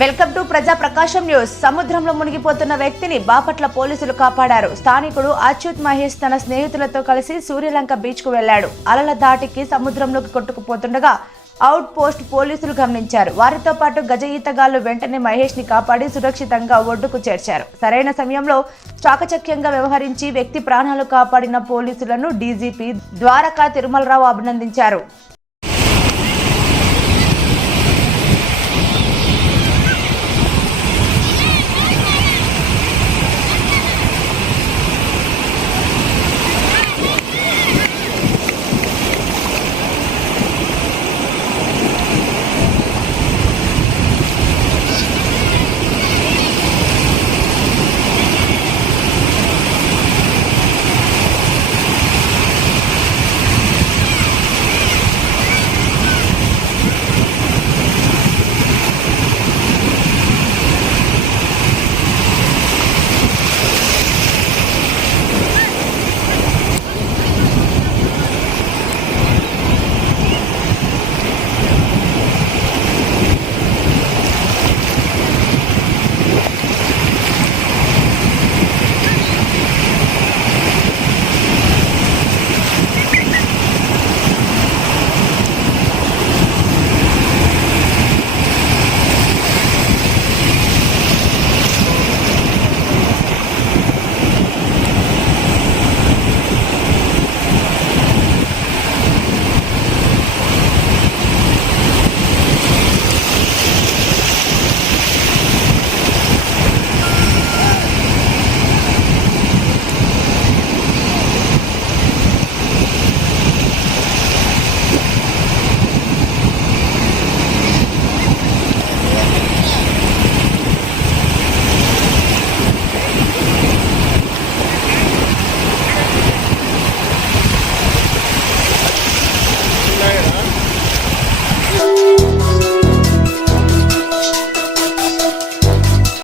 Welcome to ప్రజా ప్రకాశం news. సముద్రంలో మునిగిపోతున్న వ్యక్తిని బాపట్ల పోలీసులు కాపాడారు. స్థానికుడు అచ్యుత్ మహేష్ తన స్నేహితులతో కలిసి సూర్యలంక బీచ్కు వెళ్ళాడు అలల దాటికి సముద్రంలోకి కొట్టుకుపోతుండగా అవుట్ పోస్ట్ పోలీసులు గమనించారు. వారితో పాటు గజ ఈతగాళ్ళు వెంటనే మహేష్ని కాపాడి సురక్షితంగా ఒడ్డుకు చేర్చారు. సరైన సమయంలో చాకచక్యంగా వ్యవహరించి వ్యక్తి ప్రాణాలు కాపాడిన పోలీసులను డీజీపీ ద్వారకా తిరుమలరావు అభినందించారు.